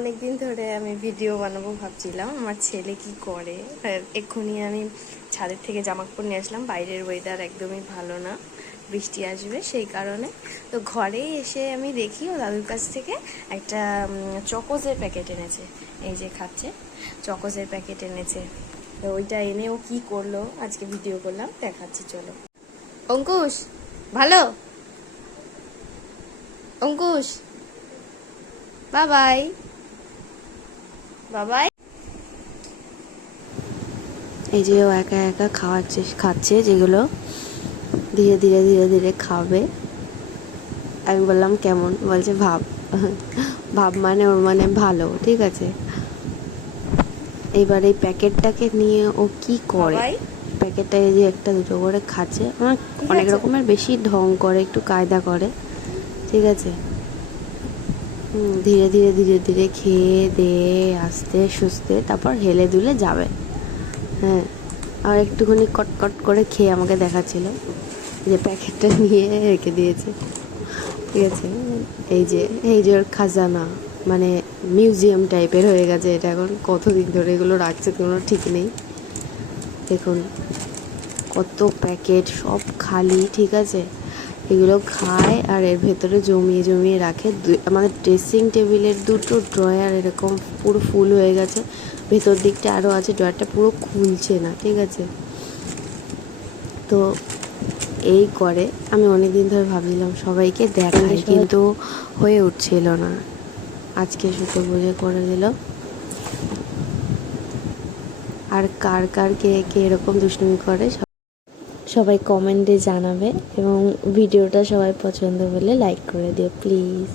অনেক দিন ধরে আমি ভিডিও বানাবো ভাবছিলাম আমার ছেলে কি করে। এক্ষুনি আমি ছাদের থেকে জামা কাপড় নিয়ে আসলাম, বাইরের ওয়েদার একদমই ভালো না, বৃষ্টি আসবে সেই কারণে। তো ঘরে এসে আমি দেখি ও দাদুর কাছ থেকে একটা চকোজের প্যাকেট এনেছে, এই যে খাচ্ছে, চকোজের প্যাকেট এনেছে। তো ওইটা এনে ও কী করলো আজকে ভিডিও করলাম, দেখাচ্ছি চলো। অঙ্কুশ ভালো, অঙ্কুশ বাবাই বাবাই। এই যে ও একা একা খাচ্ছে যেগুলো, ধীরে ধীরে ধীরে ধীরে খাবে। আমি বললাম কেমন, বলছে ভাব। ভাব মানে ওর মানে ভালো, ঠিক আছে। এবার এই প্যাকেটটাকে নিয়ে ও কি করে, প্যাকেটটা এই যে একটা দুটো করে খাচ্ছে, আমার অনেক রকমের বেশি ঢং করে, একটু কায়দা করে, ঠিক আছে। ধীরে ধীরে ধীরে ধীরে খেয়ে দিয়ে আস্তে সুস্তে তারপর হেলে দুলে যাবে। হ্যাঁ, আর একটুখানি কটকট করে খেয়ে আমাকে দেখাচ্ছিল যে প্যাকেটটা নিয়ে রেখে দিয়েছে, ঠিক আছে। এই যে ওর খাজানা, মানে মিউজিয়াম টাইপের হয়ে গেছে এটা এখন। কতদিন ধরে এগুলো রাখছে কোনো ঠিক নেই। দেখুন কত প্যাকেট, সব খালি, ঠিক আছে। এগুলো খায় আর এর ভেতরে জমিয়ে জমিয়ে রাখে। আমাদের ড্রেসিং টেবিলের দুটো ড্রয়ার এরকম পুরো ফুল হয়ে গেছে, ভেতর দিকটা আরও আছে, ড্রয়ারটা পুরো খুলছে না, ঠিক আছে। তো এই করে, আমি অনেক দিন ধরে ভাবছিলাম সবাইকে দেখাই, কিন্তু হয়ে উঠছিল না। আজকে সুতো বুঝে করে দিল। আর কার কার কে কে এরকম দুষ্টুমি করে সবাই কমেন্টে জানাবে, এবং ভিডিওটা সবাই পছন্দ হলে লাইক করে দিও প্লিজ।